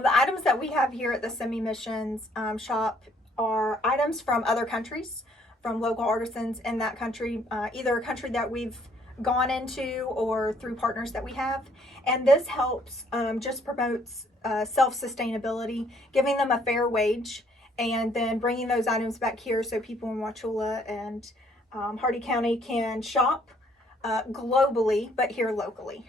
The items that we have here at the SendMe Missions shop are items from other countries, from local artisans in that country, either a country that we've gone into or through partners that we have. And this helps just promotes self-sustainability, giving them a fair wage, and then bringing those items back here so people in Wauchula and Hardy County can shop globally, but here locally.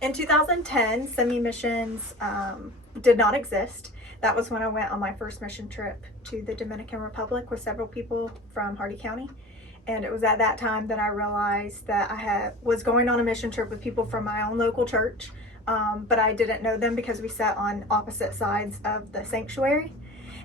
In 2010, SendMe Missions did not exist. That was when I went on my first mission trip to the Dominican Republic with several people from Hardy County. And it was at that time that I realized that was going on a mission trip with people from my own local church, but I didn't know them because we sat on opposite sides of the sanctuary.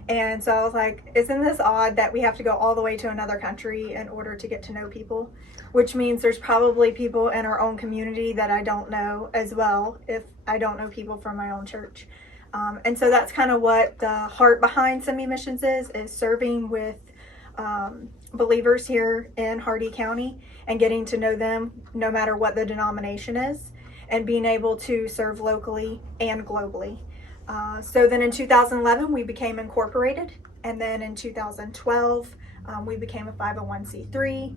And so I was like, isn't this odd that we have to go all the way to another country in order to get to know people? Which means there's probably people in our own community that I don't know as well if I don't know people from my own church. And so that's kind of what the heart behind SendMe Missions is serving with believers here in Hardy County and getting to know them no matter what the denomination is, and being able to serve locally and globally. So then in 2011, we became incorporated. And then in 2012, we became a 501c3.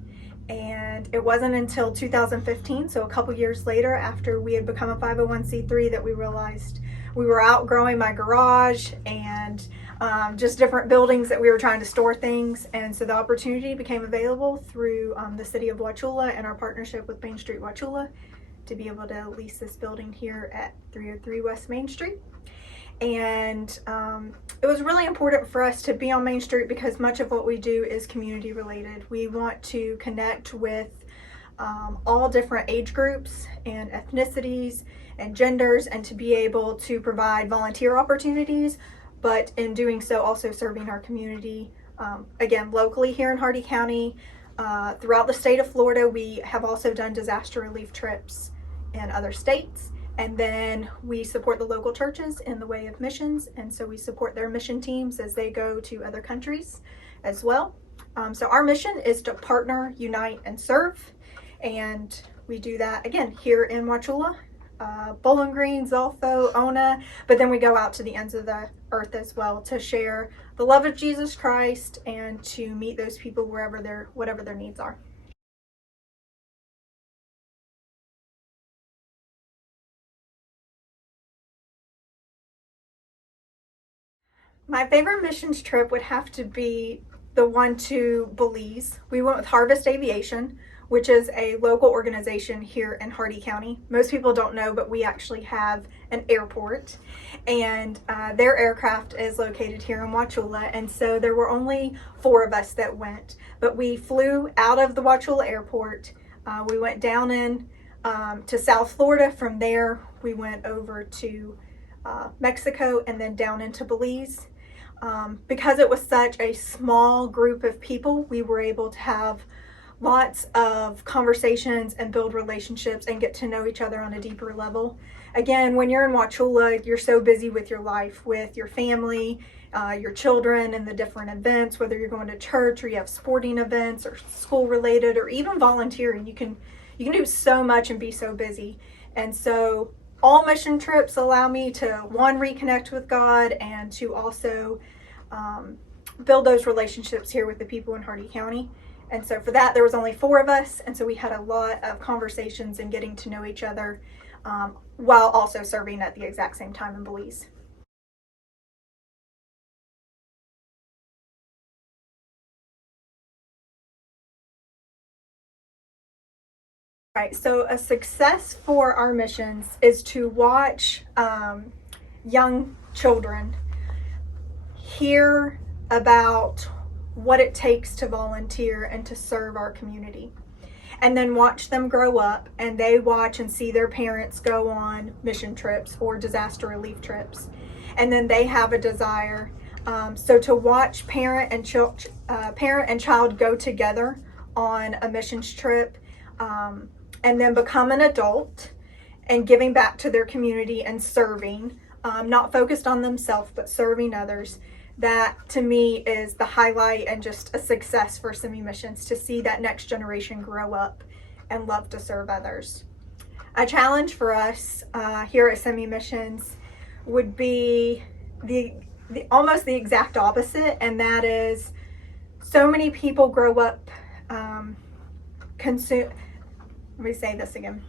And it wasn't until 2015, so a couple years later after we had become a 501c3, that we realized we were outgrowing my garage and just different buildings that we were trying to store things. And so the opportunity became available through the city of Wauchula and our partnership with Main Street Wauchula to be able to lease this building here at 303 West Main Street. And it was really important for us to be on Main Street because much of what we do is community related. We want to connect with all different age groups and ethnicities and genders, and to be able to provide volunteer opportunities, but in doing so also serving our community, again, locally here in Hardy County. Throughout the state of Florida, we have also done disaster relief trips in other states. And then we support the local churches in the way of missions. And so we support their mission teams as they go to other countries as well. So our mission is to partner, unite, and serve. And we do that, again, here in Wauchula, Bowling Green, Zolfo, Ona. But then we go out to the ends of the earth as well to share the love of Jesus Christ and to meet those people whatever their needs are. My favorite missions trip would have to be the one to Belize. We went with Harvest Aviation, which is a local organization here in Hardy County. Most people don't know, but we actually have an airport, and their aircraft is located here in Wauchula. And so there were only 4 of us that went, but we flew out of the Wauchula airport. We went down in to South Florida. From there, we went over to Mexico and then down into Belize. Because it was such a small group of people, we were able to have lots of conversations and build relationships and get to know each other on a deeper level. Again, when you're in Wauchula, you're so busy with your life, with your family, your children, and the different events, whether you're going to church or you have sporting events or school related or even volunteering. You can do so much and be so busy. And so all mission trips allow me to, one, reconnect with God, and to also build those relationships here with the people in Hardy County. And so for that, there was only 4 of us, and so we had a lot of conversations and getting to know each other while also serving at the exact same time in Belize. Right, so a success for our missions is to watch young children hear about what it takes to volunteer and to serve our community, and then watch them grow up, and they watch and see their parents go on mission trips or disaster relief trips, and then they have a desire. So to watch parent and child go together on a missions trip, and then become an adult and giving back to their community and serving not focused on themselves, but serving others. That to me is the highlight and just a success for SendMe Missions, to see that next generation grow up and love to serve others. A challenge for us here at SendMe Missions would be the almost the exact opposite, and that is so many people grow up let me say this again.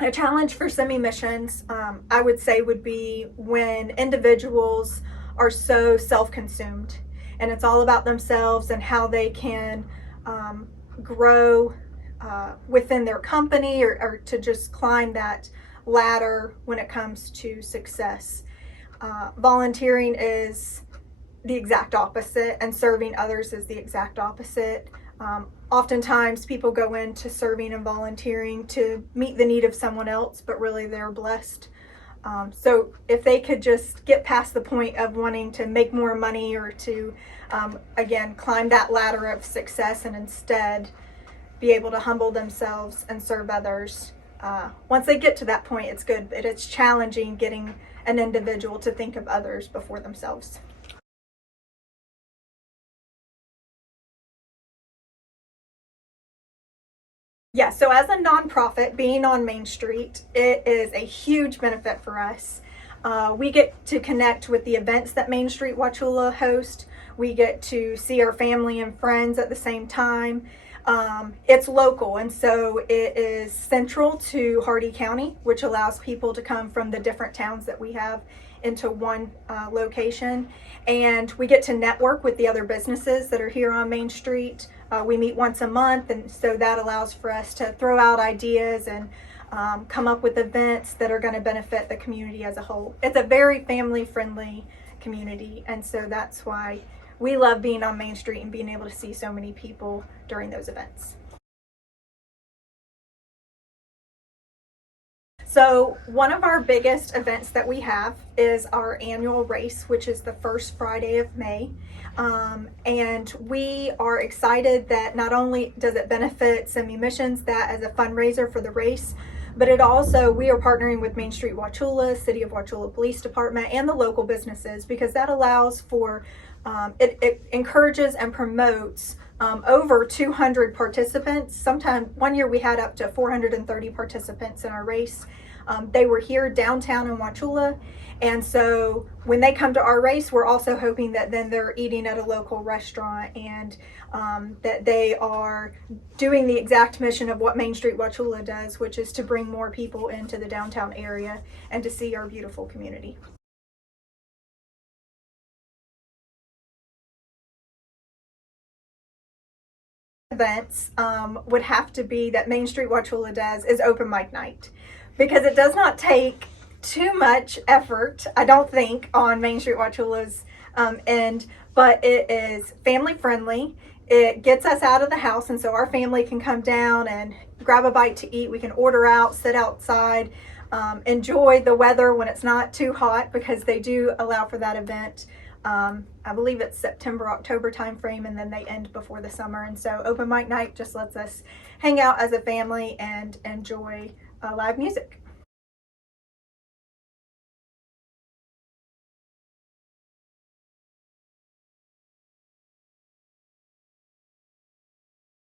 A challenge for SendMe Missions, I would say, would be when individuals are so self-consumed and it's all about themselves and how they can grow within their company, or to just climb that ladder when it comes to success. Volunteering is the exact opposite, and serving others is the exact opposite. Oftentimes people go into serving and volunteering to meet the need of someone else, but really they're blessed. So if they could just get past the point of wanting to make more money, or to, again, climb that ladder of success, and instead be able to humble themselves and serve others. Once they get to that point, it's good, but it's challenging getting an individual to think of others before themselves. Yeah, so as a nonprofit, being on Main Street, it is a huge benefit for us. We get to connect with the events that Main Street Wauchula host. We get to see our family and friends at the same time. It's local, and so it is central to Hardy County, which allows people to come from the different towns that we have into one location. And we get to network with the other businesses that are here on Main Street. We meet once a month, and so that allows for us to throw out ideas and come up with events that are going to benefit the community as a whole. It's a very family-friendly community, and so that's why we love being on Main Street and being able to see so many people during those events. So one of our biggest events that we have is our annual race, which is the first Friday of May. And we are excited that not only does it benefit SendMe Missions, that as a fundraiser for the race, but it also, we are partnering with Main Street Wauchula, City of Wauchula Police Department, and the local businesses, because that allows for, it encourages and promotes over 200 participants. Sometime one year we had up to 430 participants in our race. They were here downtown in Wauchula, and so when they come to our race, we're also hoping that then they're eating at a local restaurant, and that they are doing the exact mission of what Main Street Wauchula does, which is to bring more people into the downtown area and to see our beautiful community. Events would have to be that Main Street Wauchula does is open mic night, because it does not take too much effort, I don't think, on Main Street Wauchula's end, but it is family friendly. It gets us out of the house, and so our family can come down and grab a bite to eat. We can order out, sit outside, enjoy the weather when it's not too hot, because they do allow for that event. I believe it's September, October timeframe, and then they end before the summer. And so open mic night just lets us hang out as a family and enjoy live music.